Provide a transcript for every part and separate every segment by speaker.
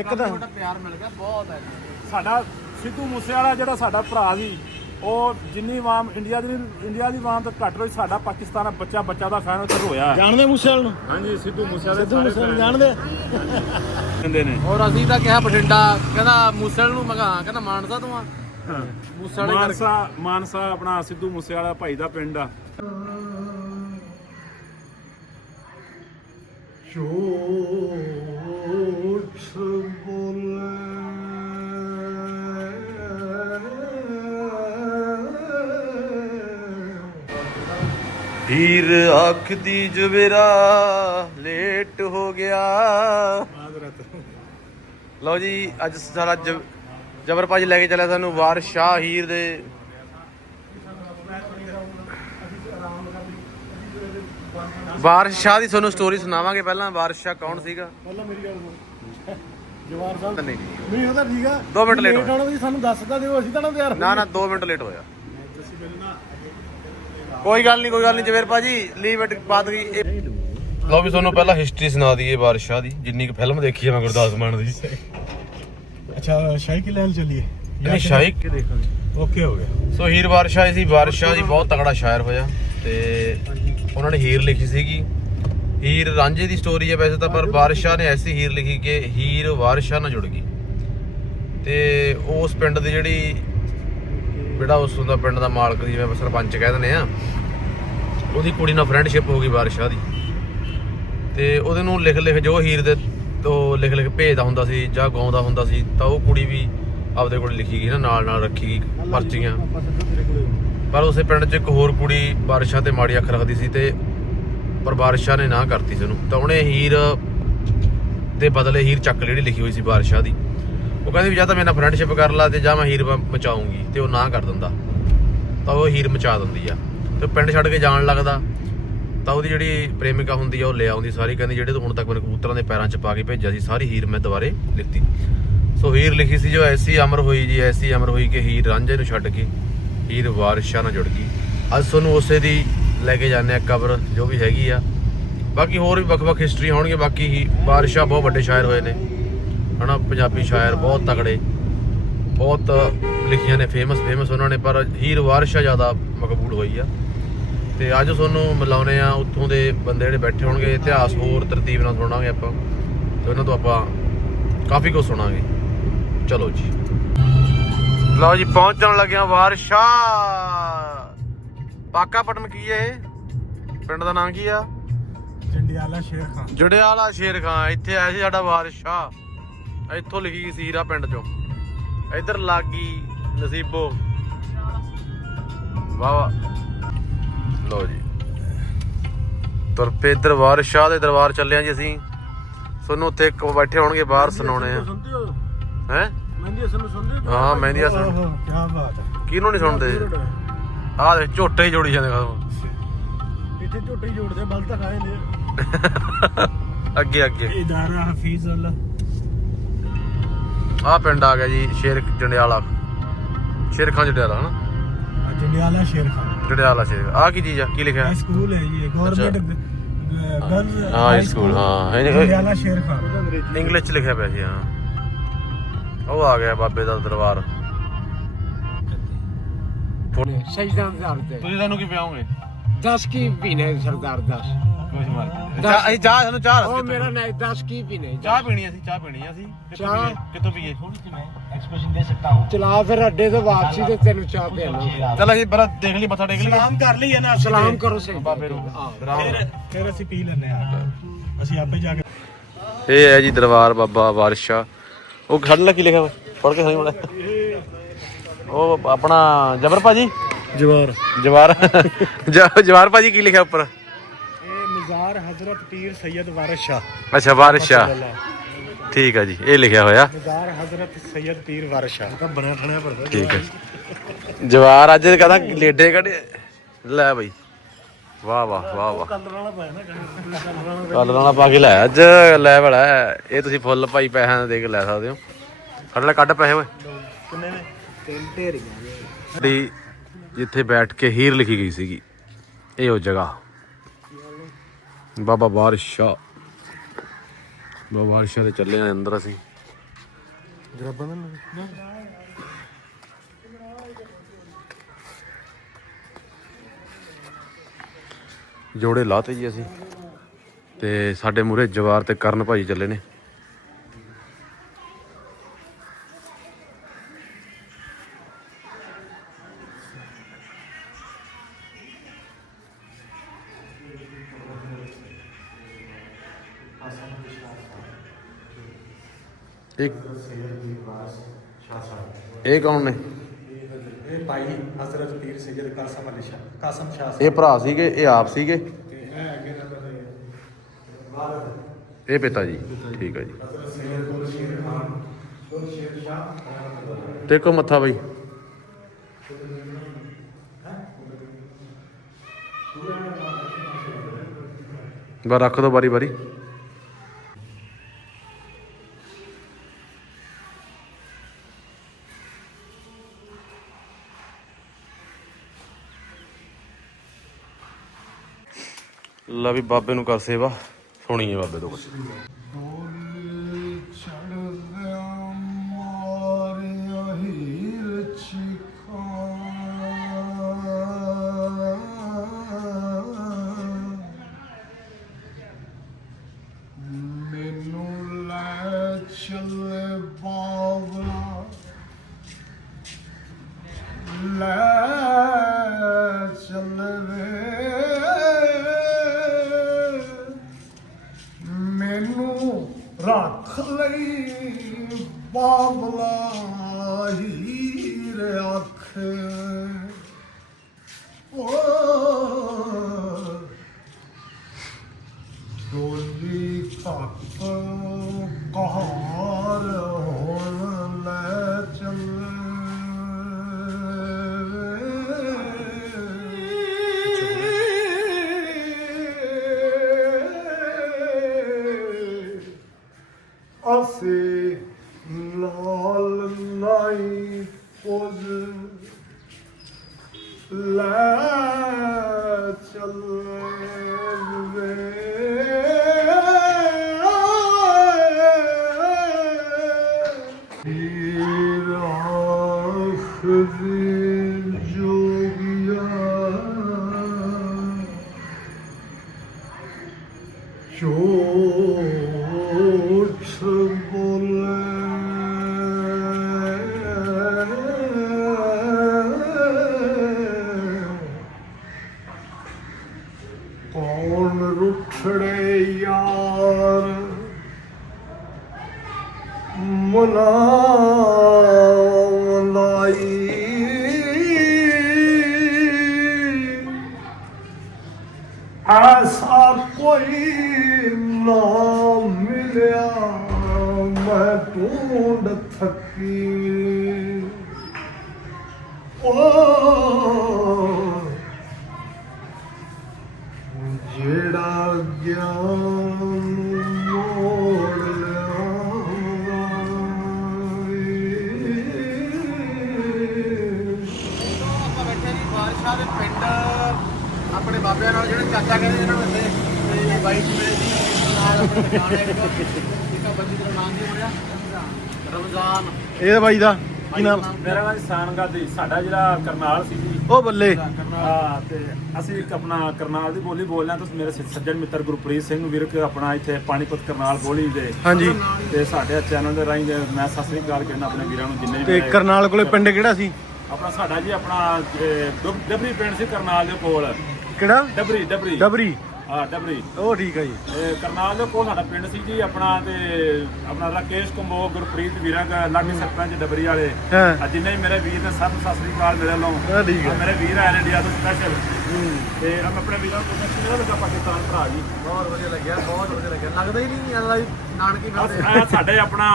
Speaker 1: ਇੱਕ ਦਾ
Speaker 2: ਪਿਆਰ ਮਿਲ ਗਿਆ ਬਹੁਤ ਹੈ
Speaker 1: ਸਾਡਾ ਸਿੱਧੂ ਮੂਸੇਵਾਲਾ ਜਿਹੜਾ ਸਾਡਾ ਭਰਾ ਸੀ ਉਹ ਜਿੰਨੀ ਆਵਾਮ ਇੰਡੀਆ ਦੀ ਇੰਡੀਆ ਦੀ ਆਵਾਮ ਤੋਂ ਘੱਟ ਰਹੀ ਸਾਡਾ ਪਾਕਿਸਤਾਨ ਦਾ ਬੱਚਾ ਬੱਚਾ ਦਾ ਫੈਨ ਉੱਥੇ ਰੋਇਆ
Speaker 3: ਜਾਣਦੇ ਮੂਸੇਵਾਲ ਨੂੰ?
Speaker 1: ਹਾਂਜੀ ਸਿੱਧੂ ਮੂਸੇਵਾਲੇ
Speaker 3: ਸਿੱਧੂ ਮੂਸੇਵਾਲ ਜਾਣਦੇ?
Speaker 1: ਕਹਿੰਦੇ ਨੇ।
Speaker 2: ਔਰ ਅਸੀਂ ਤਾਂ ਕਿਹਾ ਬਠਿੰਡਾ ਕਹਿੰਦਾ ਮੂਸਲ ਨੂੰ ਮਗਾ ਕਹਿੰਦਾ ਮਾਨਸਾ ਤੂੰ ਆ। ਮੂਸਲ
Speaker 1: ਮਾਨਸਾ ਮਾਨਸਾ ਆਪਣਾ ਸਿੱਧੂ ਮੂਸੇਵਾਲਾ ਭਾਈ ਦਾ ਪਿੰਡ ਆ।
Speaker 4: ਹੀਰ ਅੱਖ ਦੀ ਜਵੇਰਾ ਲੇਟ ਹੋ ਗਿਆ। ਲਓ ਜੀ ਅੱਜ ਸਾਰਾ ਜਬ- ਜਬਰ ਭਾਜੀ ਲੈ ਕੇ ਚੱਲਿਆ ਸਾਨੂੰ ਵਾਰਿਸ ਸ਼ਾਹ ਹੀਰ ਦੇ। ਵਾਰਿਸ ਸ਼ਾਹ ਦੀ ਤੁਹਾਨੂੰ ਸਟੋਰੀ ਸੁਣਾਵਾਂਗੇ ਪਹਿਲਾਂ ਵਾਰਿਸ ਸ਼ਾਹ ਕੌਣ ਸੀਗਾ?
Speaker 3: ਪਹਿਲਾਂ ਮੇਰੀ ਗੱਲ ਸੁਣ। ਜਵਾਰ ਸਾਹਿਬ।
Speaker 4: ਨਹੀਂ
Speaker 3: ਨਹੀਂ। ਉਹਦਾ ਠੀਕ ਆ।
Speaker 4: ਦੋ ਮਿੰਟ late
Speaker 3: Late ਹੋਣਾ ਤੁਸੀਂ ਸਾਨੂੰ ਦੱਸਦਾ ਦਿਓ ਅਸੀਂ ਤਾਂ ਨਾ ਤਿਆਰ।
Speaker 4: ਨਾ ਨਾ 2 ਮਿੰਟ ਲੇਟ ਹੋਇਆ। ਕੋਈ ਗੱਲ ਨਹੀਂ ਕੋਈ ਗੱਲ ਨਹੀਂ ਜਵੇਰ ਭਾਜੀ ਲੀਵ ਇਟ ਬਾਤ ਗਈ ਲਓ ਵੀ ਤੁਹਾਨੂੰ ਪਹਿਲਾਂ ਹਿਸਟਰੀ ਸੁਣਾ ਦਈਏ ਵਾਰਿਸ ਸ਼ਾਹ ਦੀ ਜਿੰਨੀ ਕੁ ਫਿਲਮ ਦੇਖੀ ਹੈ ਮੈਂ ਗੁਰਦਾਸ ਮਾਨ ਦੀ।
Speaker 3: ਅੱਛਾ ਸ਼ਾਹੀ ਕੀ ਲੈਣ ਚੱਲੀਏ?
Speaker 4: ਨਹੀਂ ਸ਼ਾਹੀ
Speaker 3: ਓਕੇ ਹੋ ਗਿਆ।
Speaker 4: ਸੋ ਹੀਰ ਵਾਰਸ਼ਾ ਸੀ ਵਾਰਸ਼ਾ ਜੀ ਬਹੁਤ ਤਗੜਾ ਸ਼ਾਇਰ ਹੋਇਆ ਤੇ ਉਹਨਾਂ ਨੇ ਹੀਰ ਲਿਖੀ ਸੀਗੀ। ਹੀਰ ਰਾਂਝੇ ਦੀ ਸਟੋਰੀ ਹੈ ਵੈਸੇ ਤਾਂ ਪਰ ਵਾਰਸ਼ਾ ਨੇ ਐਸੀ ਹੀਰ ਲਿਖੀ ਕਿ ਹੀਰ ਵਾਰਸ਼ਾ ਨਾਲ ਜੁੜ ਗਈ। ਤੇ ਉਸ ਪਿੰਡ ਦੀ ਜਿਹੜੀ ਜਿਹੜਾ ਉਸ ਦਾ ਪਿੰਡ ਦਾ ਮਾਲਕ ਜਿਵੇਂ ਆਪਾਂ ਸਰਪੰਚ ਕਹਿ ਦਿੰਦੇ ਆ, ਉਹਦੀ ਕੁੜੀ ਨਾਲ ਫਰੈਂਡਸ਼ਿਪ ਹੋ ਗਈ ਵਾਰਸ਼ਾ ਦੀ। ਤੇ ਉਹਦੇ ਨੂੰ ਲਿਖ ਲਿਖ ਜੋ ਹੀਰ ਦੇ ਤੋਂ ਲਿਖ ਲਿਖ ਭੇਜਦਾ ਹੁੰਦਾ ਸੀ ਜਾਂ ਗਾਉਂਦਾ ਹੁੰਦਾ ਸੀ, ਤਾਂ ਉਹ ਕੁੜੀ ਵੀ ਆਪਦੇ ਕੋਲ ਲਿਖੀ ਗਈ ਨਾ, ਨਾਲ ਨਾਲ ਰੱਖੀ ਗਈ ਪਰਚੀਆਂ। ਪਰ ਉਸੇ ਪਿੰਡ 'ਚ ਇੱਕ ਹੋਰ ਕੁੜੀ ਬਾਰਿਸ਼ਾਂ ਤੇ ਮਾੜੀ ਅੱਖ ਰੱਖਦੀ ਸੀ ਤੇ ਪਰ ਬਾਰਿਸ਼ਾਂ ਨੇ ਨਾ ਕਰਤੀ ਸੀ ਉਹਨੂੰ। ਤਾਂ ਉਹਨੇ ਹੀਰ ਦੇ ਬਦਲੇ ਹੀਰ ਚੱਕ ਜਿਹੜੀ ਲਿਖੀ ਹੋਈ ਸੀ ਬਾਰਿਸ਼ਾਂ ਦੀ। ਉਹ ਕਹਿੰਦੀ ਵੀ ਜਾਂ ਤਾਂ ਮੇਰੇ ਨਾਲ ਫਰੈਂਡਸ਼ਿਪ ਕਰ ਲਾ ਤੇ ਜਾਂ ਮੈਂ ਹੀਰ ਮ- ਮਚਾਊਂਗੀ ਤੇ ਉਹ ਨਾ ਕਰ ਦਿੰਦਾ। ਤਾਂ ਉਹ ਹੀਰ ਮਚਾ ਦਿੰਦੀ ਆ। ਤੇ ਉਹ ਪਿੰਡ ਛੱਡ ਕੇ ਜਾਣ ਲੱਗਦਾ। ਤਾਂ ਉਹਦੀ ਜਿਹੜੀ ਪ੍ਰੇਮਿਕਾ ਹੁੰਦੀ ਆ, ਉਹ ਲੈ ਆਉਂਦੀ ਸਾਰੀ, ਕਹਿੰਦੀ ਜਿਹੜੇ ਤੂੰ ਹੁਣ ਤੱਕ ਮੈਨੂੰ ਕਬੂਤਰਾਂ ਦੇ ਪੈਰਾਂ 'ਚ ਪਾ ਕੇ ਭੇਜਿਆ ਸੀ, ਸਾਰੀ ਹੀਰ ਮੈਂ ਦੁਬਾਰੇ ਲਿਖਤੀ ਸੋ ਹੀਰ ਲਿਖੀ ਸੀ ਜੋ ਐਸੀ ਅਮਰ ਹੋਈ ਜੀ, ਐਸੀ ਅਮਰ ਹੋਈ ਕਿ ਹੀਰ ਰਾਂਝੇ ਨੂੰ ਛੱਡ ਕੇ ਹੀਰ ਵਾਰਿਸ਼ਾਂ ਨਾਲ ਜੁੜ ਗਈ। ਅੱਜ ਤੁਹਾਨੂੰ ਉਸੇ ਦੀ ਲੈ ਕੇ ਜਾਂਦੇ ਆ ਕਬਰ, ਜੋ ਵੀ ਹੈਗੀ ਆ। ਬਾਕੀ ਹੋਰ ਵੀ ਵੱਖ-ਵੱਖ ਹਿਸਟਰੀ ਹੋਣਗੇ, ਬਾਕੀ ਹੀ ਵਾਰਿਸ਼ਾਂ ਬਹੁਤ ਵੱਡੇ ਸ਼ਾਇਰ ਹੋਏ ਨੇ। ਹਨਾ ਪੰਜਾਬੀ ਸ਼ਾਇਰ ਬਹੁਤ ਤਗੜੇ ਬਹੁਤ ਲਿਖੀਆਂ ਨੇ ਫੇਮਸ ਫੇਮਸ ਉਹਨਾਂ ਨੇ ਪਰ ਹੀਰ ਵਾਰਿਸ਼ਾਂ ਜ਼ਿਆਦਾ ਮਕਬੂਲ ਹੋਈ ਆ। ਤੇ ਅੱਜ ਤੁਹਾਨੂੰ ਮਿਲਾਉਨੇ ਆ ਉੱਥੋਂ ਦੇ ਬੰਦੇ ਜਿਹੜੇ ਬੈਠੇ ਹੋਣਗੇ ਇਤਿਹਾਸ ਹੋਰ ਤਰਤੀਬ ਨਾਲ ਸੁਣਾਵਾਂਗੇ ਆਪਾਂ ਤੇ ਉਹਨਾਂ ਤੋਂ ਆਪਾਂ ਕਾਫੀ ਕੁਝ ਸੁਣਾਂਗੇ ਚਲੋ ਜੀ। ਲਓ ਜੀ ਪਹੁੰਚਣ ਲੱਗਿਆ ਵਾਰਸ਼ਾ। ਪਾਕਾਪਟਨ ਕੀ ਹੈ ਇਹ? ਪਿੰਡ ਦਾ ਨਾਮ ਕੀ ਆ?
Speaker 3: ਚੰਡੀਆਲਾ ਸ਼ੇਰ ਖਾਨ।
Speaker 4: ਜੜਿਆਲਾ ਸ਼ੇਰ ਖਾਨ ਇੱਥੇ ਆਇਆ ਸੀ ਸਾਡਾ ਵਾਰਸ਼ਾ। ਇੱਥੋਂ ਲਿਖੀ ਸੀ ਹੀਰਾ ਪਿੰਡ ਚੋਂ। ਇੱਧਰ ਲੱਗੀ ਨਸੀਬੋ। ਵਾਹ ਵਾਹ। ਲਓ ਜੀ। ਤੁਰ ਪਏ ਇੱਧਰ ਵਾਰਸ਼ਾ ਦੇ ਦਰਬਾਰ ਚੱਲੇ ਆ ਜੀ ਅਸੀਂ। ਤੁਹਾਨੂੰ ਉੱਥੇ ਇੱਕ ਬੈਠੇ ਹੋਣਗੇ ਬਾਹਰ ਸੁਣਾਉਣੇ ਆ
Speaker 3: ਹੋ? ਮਹਿੰਦੀ ਹਸਨ ਨੂੰ ਸੁਣਦੇ ਹੋ
Speaker 4: ਹਾਂ ਮਹਿੰਦੀ ਹਸਨ
Speaker 3: ਕੀ ਬਾਤ ਹੈ
Speaker 4: ਕਿਹਨੂੰ ਨਹੀਂ ਸੁਣਦੇ? ਆਹ ਦੇ ਝੋਟੇ ਹੀ ਜੋੜੀ ਜਾਂਦੇ ਖਤਮ
Speaker 3: ਇੱਥੇ ਝੋਟੇ ਹੀ ਜੋੜਦੇ ਬਲ ਤਾਂ ਖਾਏ ਨੇ।
Speaker 4: ਅੱਗੇ ਅੱਗੇ।
Speaker 3: ਇਦਾਰਾ ਹਫੀਜ਼ ਅੱਲਾ।
Speaker 4: ਆਹ ਪਿੰਡ ਆ ਗਿਆ ਜੀ ਸ਼ੇਰ ਜੰਡਿਆਲਾ। ਸ਼ੇਰ ਖਾਨ ਜੰਡਿਆਲਾ ਹਨਾ?
Speaker 3: ਚੰਡੀਆਲਾ ਸ਼ੇਰ ਖਾਨ
Speaker 4: ਜੰਡਿਆਲਾ ਸ਼ੇਰ। ਆਹ ਕੀ ਚੀਜ਼ ਆ? ਕੀ ਲਿਖਿਆ?
Speaker 3: ਇਹ ਸਕੂਲ ਹੈ ਜੀ ਗਵਰਨਮੈਂਟ ਗਰਲਸ
Speaker 4: ਹਾਂ, ਇਹ ਸਕੂਲ, ਹਾਂ। ਇਹ- ਇਹ-
Speaker 3: ਚੰਡੀਆਲਾ ਸ਼ੇਰ ਖਾਨ
Speaker 4: ਇੰਗਲਿਸ਼ ਚ ਲਿਖਿਆ ਪਿਆ ਸੀ ਹਾਂ। ਉਹ ਆ ਗਿਆ ਬਾਬੇ ਦਾ ਦਰਬਾਰ।
Speaker 5: ਸਜਦਾਂ ਦਰਦ
Speaker 4: ਤੁਸੀਂ ਸਾਨੂੰ ਕੀ ਪਿਆਓਗੇ
Speaker 5: 10 ਕੀ ਪੀਨੇ ਸਰਦਾਰ 10
Speaker 4: ਚਾਹ ਅਸੀਂ ਚਾਹ ਸਾਨੂੰ ਚਾਹ
Speaker 5: ਉਹ ਮੇਰਾ ਨਹੀਂ 10 ਕੀ ਪੀਨੇ
Speaker 4: ਚਾਹ ਪੀਣੀ ਅਸੀਂ ਚਾਹ ਪੀਣੀ ਆ ਅਸੀਂ। ਕਿੱਥੋਂ
Speaker 5: ਚਾਹ?
Speaker 4: ਪੀਏ? ਕਿੱਥੋਂ ਪੀਏ?
Speaker 5: ਚਲਾ ਫਿਰ ਅੱਡੇ ਤੋਂ ਵਾਪਸੀ ਤੇ ਤੈਨੂੰ ਚਾਹ ਪਿਆਣਾ
Speaker 4: ਚਲ ਅਸੀਂ ਬਰਾ ਦੇਖ ਲਈ ਮੱਥਾ ਟੇਕ ਲਈ
Speaker 3: ਸਲਾਮ ਕਰ ਲਈਏ ਨਾ ਅਸੀਂ
Speaker 5: ਸਲਾਮ ਕਰੋ ਸੇ
Speaker 4: ਬਾਬੇ ਨੂੰ ਰਾਮ
Speaker 3: ਫਿਰ ਫਿਰ ਅਸੀਂ ਪੀ ਲੈਨੇ ਆ ਅਸੀਂ ਆਪੇ ਜਾ ਕੇ
Speaker 4: ਇਹ ਹੈ ਜੀ ਦਰਬਾਰ ਬਾਬਾ ਵਾਰਿਸ਼ਾ ਉਹ ਖੜ ਲਾ ਕੀ ਲਿਖਿਆ ਪੜ ਕੇ ਬੜਾ ਉਹ ਆਪਣਾ ਜਬਰ ਭਾਜੀ?
Speaker 3: ਜਵਾਰ
Speaker 4: ਜਵਾਰ ਜਵਾਰ ਭਾਜੀ ਕੀ ਲਿਖਿਆ ਉੱਪਰ?
Speaker 3: ਮਜ਼ਾਰ ਹਜ਼ਰਤ ਪੀਰ ਸੈਦ ਵਾਰਿਸ ਸ਼ਾਹ
Speaker 4: ਅੱਛਾ ਵਾਰਿਸ਼ਾ ਠੀਕ ਆ ਜੀ ਇਹ ਲਿਖਿਆ ਹੋਇਆ।
Speaker 3: ਮਜ਼ਾਰ ਹਜ਼ਰਤ ਸੈਦ ਪੀਰ ਵਾਰਿਸ ਸ਼ਾਹ ਤਾਂ ਬਣਿਆ ਠਣਿਆ ਪਰਦਾ
Speaker 4: ਠੀਕ ਹੈ ਜਵਾਰ ਅੱਜ ਕਹਿੰਦਾ ਲੇਡੇ ਕੱਢੇ। ਲੈ ਬਈ। ਵਾਹ ਵਾਹ ਵਾਹ ਵਾਹ।
Speaker 3: ਕਲਰ ਵਾਲਾ ਪਾਇਆ ਨਾ ਕਲਰ ਵਾਲਾ
Speaker 4: ਕੱਲ ਨਾਲ ਪਾ ਕੇ ਲੈ। ਅੱਜ ਲੈ ਬੜਾ ਇਹ ਤੁਸੀਂ ਫੁੱਲ ਭਾਈ ਪੈਸਿਆਂ ਦੇ ਕੇ ਲੈ ਸਕਦੇ ਹੋ। ਕੱਢ ਲੈ ਕੱਢ ਪੈਸੇ ਓਏ।
Speaker 3: ਕਿੰਨੇ ਨੇ?
Speaker 5: ਤਿੰਨ ਢੇਰੀਆਂ
Speaker 4: ਦੀ ਜਿੱਥੇ ਬੈਠ ਕੇ ਹੀਰ ਲਿਖੀ ਗਈ ਸੀਗੀ। ਇਹ ਉਹ ਜਗ੍ਹਾ। ਬਾਬਾ ਬਾਰਿਸ਼ਾ ਬਾਬਾ ਬਾਰਿਸ਼ਾ ਦੇ ਚੱਲੇ ਆ ਅੰਦਰ ਅਸੀਂ।
Speaker 3: ਜਰਾਬਾਂ ਨਾ
Speaker 4: ਜੋੜੇ ਲਾਤੇ ਜੀ ਅਸੀਂ। ਤੇ ਸਾਡੇ ਮੂਰੇ ਜਵਾਰ ਤੇ ਕਰਨ ਭਾਈ ਚੱਲੇ ਨੇ। ਇੱਕ ਇਹ ਕੌਣ ਨੇ?
Speaker 3: ਇਹ ਭਾਈ ਹਜ਼ਰਤ ਪੀਰ ਸੈਦ ਕਾਸਮ ਅਲੀ ਸ਼ਾਹ ਕਾਸਮ ਸ਼ਾਹ
Speaker 4: ਇਹ ਭਰਾ ਸੀਗੇ ਇਹ ਆਪ ਸੀਗੇ?
Speaker 3: ਇਹ
Speaker 4: ਪਿਤਾ ਜੀ। ਠੀਕ ਹੈ ਜੀ। ਟੇਕੋ ਮੱਥਾ ਬਈ। ਬਾ ਰੱਖ ਦੋ ਬਾਰੀ ਬਾਰੀ ਵੀ ਬਾਬੇ ਨੂੰ ਕਰ ਸੇਵਾ ਸੁਣੀਏ ਬਾਬੇ ਤੋਂ ਕੁਛ।
Speaker 3: ਹੀਰ ਕੋਈ ਨਾ ਮਿਲਿਆ ਮੈਂ ਢੂੰਡ ਥੱਕੀ। ਓ
Speaker 2: ਆਪਣੇ ਬਾਬਿਆਂ ਨਾਲ ਜਿਹੜੇ ਚਾਚਾ ਕਹਿੰਦੇ ਇਹਨਾਂ ਨੂੰ ਇੱਥੇ ਤੇ ਬਾਈ ਜੀ ਮੇਰੇ ਜੀ ਨਾਲ ਆਪਣੇ ਦੁਕਾਨ ਹੈ ਇੱਕ ਇੱਕ ਆ ਬੰਦੀ ਦਾ ਨਾਮ ਕੀ ਹੋਇਆ। ਰਮਜ਼ਾਨ।
Speaker 3: ਇਹ ਬਾਈ ਦਾ ਕੀ ਨਾਮ?
Speaker 1: ਮੇਰਾ ਨਾਮ ਸਾਨਗਾ ਦੀ ਸਾਡਾ ਜਿਹੜਾ ਕਰਨਾਲ ਸੀ ਜੀ।
Speaker 3: ਉਹ ਬੱਲੇ।
Speaker 1: ਹਾਂ ਤੇ ਅਸੀਂ ਇੱਕ ਆਪਣਾ ਕਰਨਾਲ ਦੀ ਬੋਲੀ ਬੋਲਦੇ ਹਾਂ ਤੁਸੀਂ ਮੇਰੇ ਸੱਜਣ ਮਿੱਤਰ ਗੁਰਪ੍ਰੀਤ ਸਿੰਘ ਵਿਰਕ ਆਪਣਾ ਇੱਥੇ ਪਾਣੀਪਤ ਕਰਨਾਲ ਬੋਲੀ ਦੇ।
Speaker 3: ਹਾਂਜੀ।
Speaker 1: ਤੇ ਸਾਡੇ ਚੈਨਲ ਦੇ ਰਾਹੀਂ ਦੇ ਮੈਂ ਸਤਿ ਸ੍ਰੀ ਅਕਾਲ ਕਹਿੰਦਾ ਆਪਣੇ ਵੀਰਾਂ ਨੂੰ ਜਿੰਨੇ ਵੀ
Speaker 3: ਤੇ ਕਰਨਾਲ ਕੋਲੇ ਪਿੰਡ ਕਿਹੜਾ ਸੀ?
Speaker 1: ਆਪਣਾ ਸਾਡਾ ਜੀ ਆਪਣਾ ਡਬਰੀ ਪਿੰਡ ਸੀ ਕਰਨਾਲ ਦੇ ਕੋਲ।
Speaker 3: ਕਿਹੜਾ?
Speaker 1: ਡਬਰੀ ਡਬਰੀ।
Speaker 3: ਡਬਰੀ।
Speaker 1: ਹਾਂ ਡਬਰੀ।
Speaker 3: ਉਹ ਠੀਕ ਆ ਜੀ।
Speaker 1: ਇਹ ਕਰਨਾਲ ਦੇ ਕੋਲ ਸਾਡਾ ਪਿੰਡ ਸੀ ਜੀ ਆਪਣਾ ਤੇ ਆਪਣਾ ਰਾਕੇਸ਼ ਕੰਬੋ ਗੁਰਪ੍ਰੀਤ ਵੀਰਾਂ ਦਾ ਲਾਗੇ ਸਰਪੰਚ ਡਬਰੀ ਵਾਲੇ।
Speaker 3: ਹਾਂ।
Speaker 1: ਜਿੰਨੇ ਵੀ ਮੇਰੇ ਵੀਰ ਨੇ ਸਭ ਨੂੰ ਸਤਿ ਸ੍ਰੀ ਅਕਾਲ ਮੇਰੇ ਵੱਲੋਂ।
Speaker 3: ਠੀਕ ਹੈ।
Speaker 1: ਆ ਮੇਰੇ ਵੀਰ ਆਏ ਨੇ ਇੰਡੀਆ ਤੋਂ ਸਪੈਸ਼ਲ ਤੇ ਆ ਆਪਣੇ ਵੀਰਾਂ ਤੋਂ ਕਿਹੜਾ ਲੱਗਾ ਪਾਕਿਸਤਾਨ ਭਰਾ ਜੀ?
Speaker 2: ਬਹੁਤ ਵਧੀਆ ਲੱਗਿਆ ਬਹੁਤ ਵਧੀਆ ਲੱਗਿਆ। ਲੱਗਦਾ ਹੀ ਨਹੀਂ ਵੀ ਨਾਨਕੀ
Speaker 1: ਆ
Speaker 2: ਫਿਰਦੇ
Speaker 1: ਆ। ਸਾਡੇ ਆਪਣਾ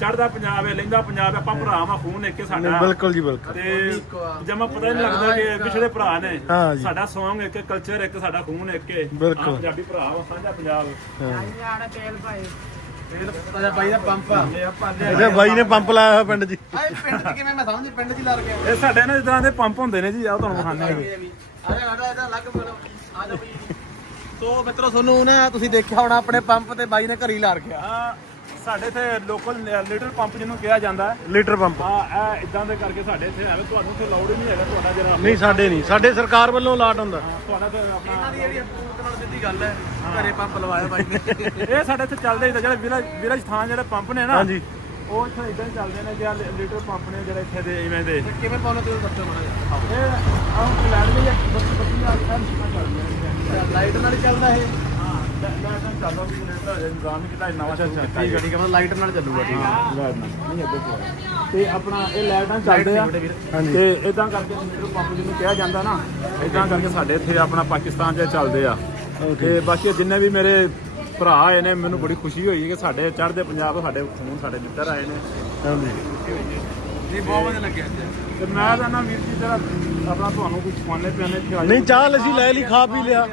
Speaker 1: ਚੜਦਾ ਪੰਜਾਬ ਹੈ ਲਹਿੰਦਾ ਪੰਜਾਬ ਹੈ ਆਪਾਂ ਭਰਾ ਵਾਂ ਖੂਨ ਇੱਕ ਸਾਡਾ।
Speaker 3: ਬਿਲਕੁਲ ਜੀ ਬਿਲਕੁਲ।
Speaker 1: ਤੇ ਜਮਾ ਪਤਾ ਹੀ ਨਹੀਂ ਲੱਗਦਾ ਕਿ ਪਿਛਲੇ ਭਰਾ ਨੇ।
Speaker 3: ਹਾਂ ਜੀ।
Speaker 1: ਸਾਡਾ ਸੌਂਗ ਇੱਕ ਕਲਚਰ ਇੱਕ ਸਾਡਾ ਖੂਨ ਇੱਕ ਹੈ
Speaker 3: ਬਿਲਕੁਲ।
Speaker 1: ਆਹ ਪੰਜਾਬੀ ਭਰਾ ਵਾ ਸਾਂਝਾ ਪੰਜਾਬ।
Speaker 2: ਬਾਈ ਦਾ ਪੰਪ ਆ।
Speaker 3: ਅੱਛਾ ਬਾਈ ਨੇ ਪੰਪ ਲਾਇਆ ਹੋਇਆ ਪਿੰਡ 'ਚ।
Speaker 2: ਆਏ ਪਿੰਡ 'ਚ ਕਿਵੇਂ ਮੈਂ ਸਮਝ ਪਿੰਡ 'ਚ ਹੀ ਲੱਗ ਗਿਆ।
Speaker 1: ਇਹ ਸਾਡੇ ਨਾਲ ਇਦਾਂ ਦੇ ਪੰਪ ਹੁੰਦੇ ਨੇ ਜੀ ਆਹ ਤੁਹਾਨੂੰ ਵਿਖਾਉਂਦੇ ਹਾਂ
Speaker 2: ਅਰੇ ਸਾਡਾ ਇਹਦਾ ਅਲੱਗ ਬਣਾ ਆ ਜਾ ਬਈ। ਸੋ ਮਿੱਤਰੋ ਤੁਹਾਨੂੰ ਨੇ ਤੁਸੀਂ ਦੇਖਿਆ ਹੋਣਾ ਆਪਣੇ ਪੰਪ ਤੇ ਬਾਈ ਨੇ ਘਰੀ ਲਾ ਰੱਖਿਆ
Speaker 1: ਆ ਸਾਡੇ ਇੱਥੇ ਲੋਕਲ ਲੀਟਰ ਪੰਪ ਜਿਹਨੂੰ ਕਿਹਾ ਜਾਂਦਾ ਹੈ।
Speaker 3: Litre pump.
Speaker 1: ਆ ਇਹ ਇਦਾਂ ਦੇ ਕਰਕੇ ਸਾਡੇ ਇੱਥੇ ਆਵੇ ਤੁਹਾਨੂੰ ਇੱਥੇ ਲਾਉਡ ਹੀ ਨਹੀਂ ਹੈਗਾ ਤੁਹਾਡਾ ਜਿਹੜਾ
Speaker 3: ਨਹੀਂ ਸਾਡੇ ਨਹੀਂ। ਸਾਡੇ ਸਰਕਾਰ ਵੱਲੋਂ ਅਲਾਟ ਹੁੰਦਾ।
Speaker 1: ਤੁਹਾਡਾ ਤੇ ਆਪਣਾ
Speaker 2: ਇਹਨਾਂ ਦੀ ਜਿਹੜੀ ਹਕੂਮਤ ਨਾਲ ਸਿੱਧੀ ਗੱਲ ਹੈ ਘਰੇ ਪੰਪ ਲਵਾਇਆ ਬਾਈ ਨੇ।
Speaker 1: ਇਹ ਸਾਡੇ ਇੱਥੇ ਚੱਲਦੇ ਹੀ ਤਾਂ ਜਿਹੜੇ ਵਿਲੇਜ ਥਾਂ ਜਿਹੜੇ ਪੰਪ ਨੇ ਨਾ
Speaker 3: ਹਾਂਜੀ।
Speaker 1: ਉਹ ਇੱਥੇ ਇਦਾਂ ਚੱਲਦੇ ਨੇ ਜਿਹੜਾ ਲੀਟਰ ਪੰਪ ਨੇ ਜਿਹੜੇ ਇੱਥੇ ਦੇ ਇਵੇਂ ਦੇ।
Speaker 2: ਕਿਵੇਂ ਪਾਉਣਾ ਤੁਸੀਂ ਦੱਸੋ ਮਾੜਾ
Speaker 1: ਇਹ ਆਹ ਲੈਣ ਲਈ ਬੱਤੀ ਬੱਤੀ ਆ ਗਿਆ ਚੱਲਦੇ ਨੇ।
Speaker 2: ਜਿਹਾ ਲਾਈਟ ਨਾਲ ਚੱਲਦਾ ਇਹ? ਲਾਈਟ ਨਾਲ ਚੱਲੂਗਾ ਠੀਕ ਹੈ
Speaker 1: ਲੈਟ ਨਾਲ ਨਹੀਂ ਅੱਗੇ ਤੋਂ ਆਪਣਾ ਇਹ ਲੈਟਾਂ ਚੱਲਦੇ ਆ। ਤੇ ਇਦਾਂ ਕਰਕੇ ਲੀਟਰ ਪੰਪ ਜਿਹਨੂੰ ਕਿਹਾ ਜਾਂਦਾ ਨਾ ਇਦਾਂ ਕਰਕੇ ਸਾਡੇ ਇੱਥੇ ਆਪਣਾ ਪਾਕਿਸਤਾਨ 'ਚ ਚੱਲਦੇ ਆ। ਤੇ ਬਾਕੀ ਜਿੰਨੇ ਵੀ ਮੇਰੇ ਭਰਾ ਆਏ ਨੇ ਮੈਨੂੰ ਬੜੀ ਖੁਸ਼ੀ ਹੋਈ ਕਿ ਸਾਡੇ ਚੜ੍ਹਦੇ ਪੰਜਾਬ ਤੋਂ ਸਾਡੇ ਖੂਨ ਸਾਡੇ ਮਿੱਤਰ ਆਏ ਨੇ।
Speaker 3: ਹਾਂਜੀ।
Speaker 2: ਨਹੀਂ ਬਹੁਤ ਵਧੀਆ ਲੱਗਿਆ
Speaker 1: ਤੇ ਮੈਂ ਤਾਂ ਨਾ ਵੀਰ ਜੀ ਜਰਾ ਆਪਣਾ ਤੁਹਾਨੂੰ ਕੁਝ ਖਵਾਨੇ ਪਿਆਨੇ ਇੱਥੇ ਆ
Speaker 3: ਨਹੀਂ ਚਾਹ ਅਸੀਂ ਲੈ ਲਈ ਖਾ ਪੀ ਲਿਆ।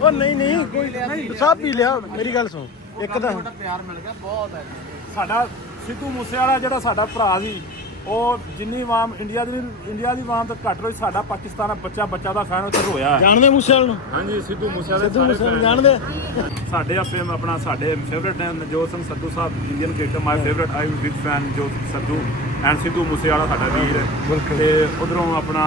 Speaker 3: ਉਹ ਨਹੀਂ ਨਹੀਂ ਕੋਈ ਨਹੀਂ ਸਭ ਪੀ ਲਿਆ। ਮੇਰੀ ਗੱਲ ਸੁਣ ਇੱਕ ਤਾਂ
Speaker 2: ਤੁਹਾਡਾ ਪਿਆਰ ਮਿਲ ਗਿਆ ਬਹੁਤ ਹੈ।
Speaker 1: ਸਾਡਾ ਸਿੱਧੂ ਮੂਸੇਵਾਲਾ ਜਿਹੜਾ ਸਾਡਾ ਭਰਾ ਸੀ ਉਹ ਜਿੰਨੀ ਆਵਾਮ ਇੰਡੀਆ ਦੀ ਇੰਡੀਆ ਦੀ ਆਵਾਮ ਤੋਂ ਘੱਟ ਰਹੀ ਸਾਡਾ ਪਾਕਿਸਤਾਨ ਦਾ ਬੱਚਾ ਬੱਚਾ ਦਾ ਫੈਨ ਉੱਥੇ ਰੋਇਆ ਹੈ।
Speaker 3: ਜਾਣਦੇ ਮੂਸੇਵਾਲ ਨੂੰ?
Speaker 1: ਹਾਂਜੀ ਸਿੱਧੂ ਮੂਸੇਵਾਲੇ
Speaker 3: ਸਿੱਧੂ ਮੂਸੇਵਾਲ। ਜਾਣਦੇ?
Speaker 1: ਸਾਡੇ ਆਪੇ ਆਪਣਾ ਸਾਡੇ ਫੇਵਰਿਟ ਨੇ Navjot Singh Sandhu Sahib Indian cricketer my favourite I am big fan ਜੋ ਸੰਧੂ ਐਂਡ ਸਿੱਧੂ ਮੂਸੇਵਾਲਾ ਸਾਡਾ ਵੀਰ ਹੈ। ਤੇ ਉਧਰੋਂ ਆਪਣਾ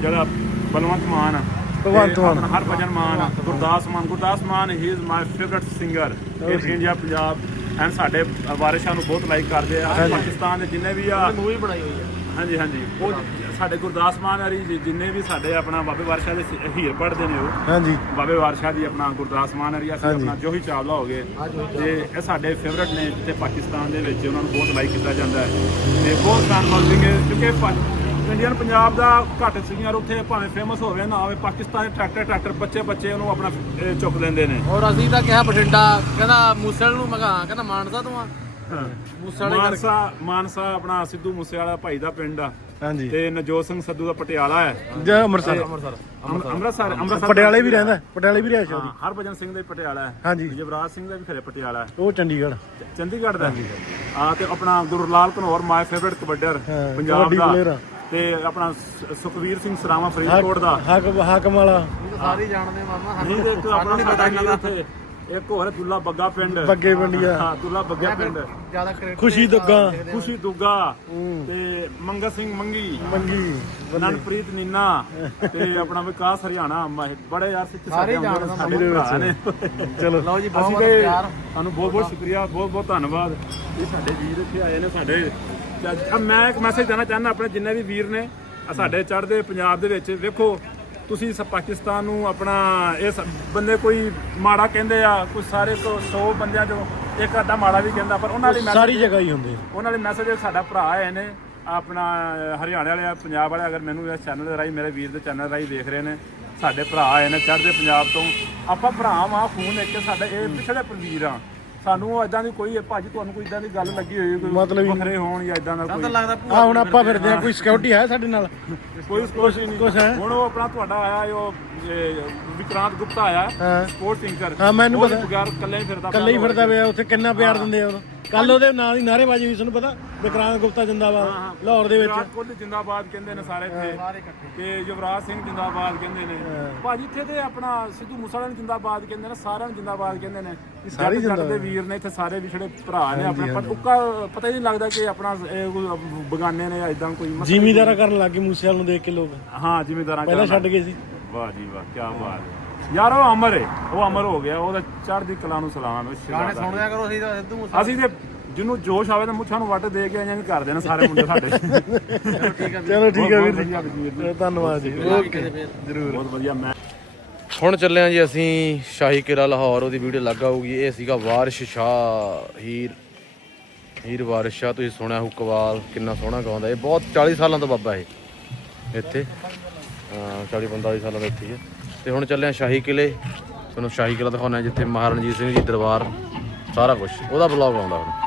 Speaker 1: ਜਿਹੜਾ ਬਲਵੰਤ ਮਾਨ
Speaker 3: ਭਗਵੰਤ ਮਾਨ।
Speaker 1: ਆਪਣਾ Harbhajan Mann Gurdas Mann. Gurdas Mann he is my favourite singer in India Punjab and ਸਾਡੇ ਵਾਰਿਸ਼ਾਂ ਨੂੰ ਬਹੁਤ ਲਾਈਕ ਕਰਦੇ ਆ। ਪਾਕਿਸਤਾਨ ਦੇ ਜਿੰਨੇ ਵੀ ਆ
Speaker 2: ਮੂਵੀ ਬਣਾਈ ਹੋਈ ਹੈ
Speaker 1: ਹਾਂਜੀ ਹਾਂਜੀ। ਉਹ ਸਾਡੇ ਗੁਰਦਾਸ ਮਾਨ ਜੀ ਜਿੰਨੇ ਵੀ ਸਾਡੇ ਆਪਣਾ ਬਾਬੇ ਵਾਰਸ਼ਾ ਦੇ ਹੀਰ ਪੜਦੇ ਨੇ ਉਹ।
Speaker 3: ਹਾਂਜੀ।
Speaker 1: ਬਾਬੇ ਵਾਰਸ਼ਾ ਦੀ ਆਪਣਾ ਗੁਰਦਾਸ ਮਾਨ ਹਰੀ ਅਸੀਂ ਆਪਣਾ ਜੋਹੀ ਚਾਵਲਾ ਹੋ ਗਏ। ਤੇ ਇਹ ਸਾਡੇ ਫੇਵਰਿਟ ਨੇ ਤੇ ਪਾਕਿਸਤਾਨ ਦੇ ਵਿੱਚ ਉਹਨਾਂ ਨੂੰ ਬਹੁਤ ਲਾਈਕ ਕੀਤਾ ਜਾਂਦਾ ਹੈ। ਤੇ ਬਹੁਤ ਫੋਲੋਇੰਗ ਹੈ ਕਿਉਂਕਿ ਇੰਡੀਅਨ ਪੰਜਾਬ ਦਾ ਘੱਟ ਸੀਗੀਆਂ ਉੱਥੇ ਭਾਵੇਂ ਫੇਮਸ ਹੋਵੇ ਨਾ ਹੋਵੇ ਪਾਕਿਸਤਾਨ ਦੇ ਟਰੈਕਟਰ ਟਰੈਕਟਰ ਬੱਚੇ ਬੱਚੇ ਉਹਨੂੰ ਆਪਣਾ ਇਹ ਚੁੱਕ ਲੈਂਦੇ ਨੇ।
Speaker 2: ਔਰ ਅਸੀਂ ਤਾਂ ਕਿਹਾ ਬਠਿੰਡਾ ਕਹਿੰਦਾ ਮੂਸਲ ਨੂੰ ਮਗਾ ਕਹਿੰਦਾ ਮਾਨਸਾ ਤੋਂ ਆ। ਮੂਸਲ
Speaker 1: ਮਾਨਸਾ ਮਾਨਸਾ ਆਪਣਾ ਸਿੱਧੂ ਮੂਸੇਵਾਲਾ ਭਾਈ ਦਾ ਪਿੰਡ ਆ।
Speaker 3: ਹਾਂਜੀ।
Speaker 1: ਤੇ ਨਜੋਤ ਸਿੰਘ ਸੱਧੂ ਦਾ ਪਟਿਆਲਾ ਹੈ।
Speaker 3: ਜਾਂ ਅੰਮ੍ਰਿਤਸਰ।
Speaker 1: ਅੰਮ੍ਰਿਤਸਰ ਅੰਮ੍ਰਿਤਸਰ। ਅੰਮ੍ਰਿਤਸਰ
Speaker 3: ਪਟਿਆਲੇ ਵੀ ਰਹਿੰਦਾ। ਪਟਿਆਲੇ ਵੀ ਰਿਹਾ
Speaker 1: ਹਾਂ ਹਰਭਜਨ ਸਿੰਘ ਦਾ ਵੀ ਪਟਿਆਲਾ ਹੈ।
Speaker 3: ਹਾਂਜੀ।
Speaker 1: ਯੁਵਰਾਜ ਸਿੰਘ ਦਾ ਵੀ ਖਰੇ ਪਟਿਆਲਾ ਹੈ।
Speaker 3: ਉਹ ਚੰਡੀਗੜ੍ਹ।
Speaker 1: ਚੰਡੀਗੜ੍ਹ ਦਾ ਆ ਤੇ ਆਪਣਾ ਗੁਰਲਾਲ ਘਨੌਰ ਮਾਈ ਫੇਵਰਿਟ ਕਬੱਡਰ ਪੰਜਾਬ
Speaker 3: ਕਬੱਡੀ
Speaker 1: ਦਾ। ਤੇ ਆਪਣਾ ਸ- ਸੁਖਵੀਰ ਸਿੰਘ ਸਰਾਵਾ ਫਰੀਦਕੋਟ ਦਾ।
Speaker 3: ਹਾਕਮ ਹਾਕਮ ਵਾਲਾ।
Speaker 2: ਸਾਰੇ ਜਾਣਦੇ ਮਾਮਾ
Speaker 1: ਨਹੀਂ ਤੇ ਇੱਕ ਆਪਣਾ ਨਹੀਂ ਪਤਾ ਇਹਨਾਂ ਦਾ। ਇੱਕ ਹੋਰ ਹੈ ਦੁੱਲਾ ਬੱਗਾ ਪਿੰਡ।
Speaker 3: ਬੱਗੇ ਪਿੰਡੀਆ
Speaker 1: ਹਾਂ ਦੁੱਲਾ ਬੱਗਾ ਪਿੰਡ।
Speaker 2: ਜ਼ਿਆਦਾ
Speaker 3: ਖੁਸ਼ੀ ਦੁੱਗਾ।
Speaker 1: ਖੁਸ਼ੀ ਦੁੱਗਾ
Speaker 3: ਹੂੰ।
Speaker 1: ਤੇ ਮੰਗਾ ਸਿੰਘ ਮੰਗੀ।
Speaker 3: ਮੰਗੀ।
Speaker 1: ਨਨਪ੍ਰੀਤ ਨੀਨਾ ਤੇ ਆਪਣਾ ਵਿਕਾਸ ਹਰਿਆਣਾ। ਮ- ਬੜੇ ਯਾਰ ਸਿੱਖ
Speaker 2: ਸਾਰੇ
Speaker 1: ਸਾਡੇ
Speaker 2: ਜਾਣਦਾ
Speaker 1: ਸਾਡੇ ਭਰਾ ਨੇ।
Speaker 3: ਚਲੋ।
Speaker 2: ਲਓ ਜੀ
Speaker 1: ਅਸੀਂ
Speaker 2: ਬਹੁਤ ਬਹੁਤ
Speaker 1: ਕਿ
Speaker 2: ਪਿਆਰ।
Speaker 1: ਤੁਹਾਨੂੰ ਬਹੁਤ ਬਹੁਤ ਸ਼ੁਕਰੀਆ ਬਹੁਤ ਬਹੁਤ ਧੰਨਵਾਦ। ਇਹ ਸਾਡੇ ਵੀਰ ਇੱਥੇ ਆਏ ਨੇ ਸਾਡੇ ਅਹ ਮੈਂ ਇੱਕ ਮੈਸੇਜ ਦੇਣਾ ਚਾਹੁੰਦਾ ਆਪਣੇ ਜਿੰਨੇ ਵੀ ਵੀਰ ਨੇ ਆਹ ਸਾਡੇ ਚੜ੍ਹਦੇ ਪੰਜਾਬ ਦੇ ਵਿੱਚ। ਵੇਖੋ ਤੁਸੀਂ ਸ ਪਾਕਿਸਤਾਨ ਨੂੰ ਆਪਣਾ ਇਹ ਸ- ਬੰਦੇ ਕੋਈ ਮਾੜਾ ਕਹਿੰਦੇ ਆ ਕੋਈ ਸਾਰੇ ਤੋਂ 100 ਬੰਦਿਆਂ ਚੋਂ ਇੱਕ ਅੱਧਾ ਮਾੜਾ ਵੀ ਕਹਿੰਦਾ ਪਰ ਉਹਨਾਂ ਲਈ
Speaker 3: ਸਾਰੀ
Speaker 1: ਮੈਸੇਜ
Speaker 3: ਜਗ੍ਹਾ ਹੀ ਹੁੰਦੇ
Speaker 1: ਉਹਨਾਂ ਲਈ ਮੈਸੇਜ ਸਾਡਾ ਭਰਾ ਆਏ ਨੇ ਆਪਣਾ ਹਰਿਆਣੇ ਵਾਲੇ ਆ, ਪੰਜਾਬ ਵਾਲੇ ਅਗਰ ਮੈਨੂੰ ਇਸ ਚੈਨਲ ਦੇ ਰਾਹੀਂ ਮੇਰੇ ਵੀਰ ਦੇ ਚੈਨਲ ਰਾਹੀਂ ਦੇਖ ਰਹੇ ਨੇ ਸਾਡੇ ਭਰਾ ਆਏ ਨੇ ਚੜ੍ਹਦੇ ਪੰਜਾਬ ਤੋਂ। ਆਪਾਂ ਭਰਾ ਵਾਂ ਖੂਨ ਇੱਕ ਸਾਡੇ ਇਹ ਪਿਛੜੇ ਪਰਵੀਰ ਆ। ਸਾਨੂੰ ਇਦਾਂ ਦੀ ਕੋਈ ਭਾਜੀ ਤੁਹਾਨੂੰ ਕੋਈ ਇਦਾਂ ਦੀ ਗੱਲ ਲੱਗੀ ਹੋਈ ਕੋਈ। ਵੱਖਰੇ ਹੋਣ ਜਾਂ ਇਦਾਂ ਦਾ ਕੋਈ
Speaker 2: ਲੱਗਦਾ
Speaker 3: ਆ ਹੁਣ ਆਪਾਂ ਫਿਰਦੇ ਆ ਕੋਈ ਸਿਕਿਉਰਿਟੀ ਹੈ ਸਾਡੇ ਨਾਲ
Speaker 1: ਕੋਈ ਕੁਛ ਨਹੀਂ
Speaker 3: ਕੁਛ ਹੈ?
Speaker 1: ਹੁਣ ਉਹ ਆਪਣਾ ਤੁਹਾਡਾ ਆਇਆ ਉਹ ਵਿਕਰਾਂਤ ਗੁਪਤਾ ਆਇਆ
Speaker 3: ਹਾਂ।
Speaker 1: ਸਪੋਰਟ ਥਿੰਕਰ
Speaker 3: ਹਾਂ, ਮੈਨੂੰ ਪਤਾ।
Speaker 1: ਬਗੈਰ ਇਕੱਲੇ ਹੀ ਫਿਰਦਾ
Speaker 3: ਇਕੱਲੇ ਹੀ
Speaker 1: ਪਿਆ
Speaker 3: ਫਿਰਦਾ ਪਿਆ ਉੱਥੇ ਕਿੰਨਾ ਪਿਆਰ ਦਿੰਦੇ ਆ ਉਹ ਕੱਲ ਉਹਦੇ ਨਾਂ ਦੀ ਨਾਅਰੇਬਾਜ਼ੀ ਹੋਈ ਤੁਹਾਨੂੰ ਪਤਾ? ਵਿਕਰਾਂਤ ਗੁਪਤਾ ਜਿੰਦਾਬਾਦ ਲਾਹੌਰ ਦੇ ਵਿੱਚ।
Speaker 1: ਵਿਰਾਟ ਕੋਹਲੀ ਜਿੰਦਾਬਾਦ ਕਹਿੰਦੇ ਨੇ ਸਾਰੇ ਇੱਥੇ। ਕਿ ਯੁਵਰਾਜ ਸਿੰਘ ਜਿੰਦਾਬਾਦ ਕਹਿੰਦੇ ਨੇ। ਭਾਜੀ ਇੱਥੇ ਤੇ ਆਪਣਾ ਸਿੱਧੂ ਮੂਸੇਵਾਲਾ ਨੂੰ ਜਿੰਦਾਬਾਦ ਕਹਿੰਦੇ ਨੇ ਸਾਰਿਆਂ ਨੂੰ ਜਿੰਦਾਬਾਦ ਕਹਿੰਦੇ ਨੇ।
Speaker 3: ਸਾਰੇ
Speaker 1: ਦੇ ਵੀਰ ਨੇ ਇੱਥੇ ਸਾਰੇ ਵਿਛੜੇ ਭਰਾ ਨੇ ਆਪਣੇ। ਪਰ ਉੱਕਾ ਪਤਾ ਹੀ ਨਹੀਂ ਲੱਗਦਾ ਕਿ ਆਪਣਾ ਬਗਾਨੇ ਨੇ ਜਾਂ ਇਦਾਂ ਕੋਈ
Speaker 3: ਜ਼ਿਮੀਦਾਰਾ ਕਰਨ ਲੱਗੇ ਮੂਸੇਵਾਲ ਨੂੰ ਦੇਖ ਕੇ ਲੋਕ।
Speaker 1: ਹਾਂ ਜ਼ਿਮੀਦਾਰਾਂ
Speaker 3: ਪਹਿਲਾਂ ਛੱਡ ਗਏ ਸੀ।
Speaker 1: ਵਾਹ ਜੀ ਵਾਹ ਕੀ ਬਾਤ ਹੈ। ਯਾਰ ਉਹ ਅਮਰ ਹੈ ਉਹ ਅਮਰ ਹੋ ਗਿਆ ਉਹਦਾ ਚੜ੍ਹਦੀ ਕਲਾ ਨੂੰ ਸਲਾਮ ਹੈ
Speaker 2: ਗਾਣੇ ਸੁਣਿਆ ਕਰੋ ਅਸੀਂ ਤਾਂ ਸਿੱਧੂ ਮੂਸਾ
Speaker 1: ਅਸੀਂ ਤੇ ਜਿਹਨੂੰ ਜੋਸ਼ ਆਵੇ ਤਾਂ ਮੁੱਛਾਂ ਨੂੰ ਵੱਟ ਦੇ ਕੇ ਐਂ ਕਰਦੇ ਨੇ ਸਾਰੇ ਮੁੰਡੇ ਸਾਡੇ।
Speaker 2: ਠੀਕ
Speaker 3: ਚਲੋ ਠੀਕ ਹੈ
Speaker 1: ਬਹੁਤ
Speaker 3: ਵੀਰ
Speaker 1: ਵਧੀਆ ਜੀ।
Speaker 3: ਧੰਨਵਾਦ ਜੀ। ਓਕੇ।
Speaker 1: ਜ਼ਰੂਰ। ਬਹੁਤ ਵਧੀਆ ਮੈਂ
Speaker 4: ਹੁਣ ਚੱਲੇ ਆ ਜੀ ਅਸੀਂ ਸ਼ਾਹੀ ਕਿਲਾ ਲਾਹੌਰ ਉਹਦੀ ਵੀਡੀਓ ਲੱਗ ਆਊਗੀ। ਇਹ ਸੀਗਾ ਵਾਰਿਸ਼ ਸ਼ਾਹ ਹੀਰ ਹੀਰ ਵਾਰਿਸ਼ ਸ਼ਾਹ ਤੁਸੀਂ ਸੁਣਿਆ ਹੋ ਕਵਾਲ ਕਿੰਨਾ ਸੋਹਣਾ ਗਾਉਂਦਾ। ਇਹ ਬਹੁਤ 40 ਸਾਲਾਂ ਤੋਂ ਬਾਬਾ ਇਹ। ਇੱਥੇ। ਹਾਂ 40 45 ਸਾਲਾਂ ਦਾ ਇੱਥੇ ਹੀ ਹੈ ਤੇ ਹੁਣ ਚੱਲੇ ਆ ਸ਼ਾਹੀ ਕਿਲੇ ਤੁਹਾਨੂੰ ਸ਼ਾਹੀ ਕਿਲਾ ਦਿਖਾਉਣਾ ਜਿੱਥੇ ਮਹਾਰਣਜੀਤ ਸਿੰਘ ਜੀ ਦਰਬਾਰ, ਸਾਰਾ ਕੁਝ ਉਹਦਾ ਬਲੌਗ ਆਉਂਦਾ ਹੁਣ।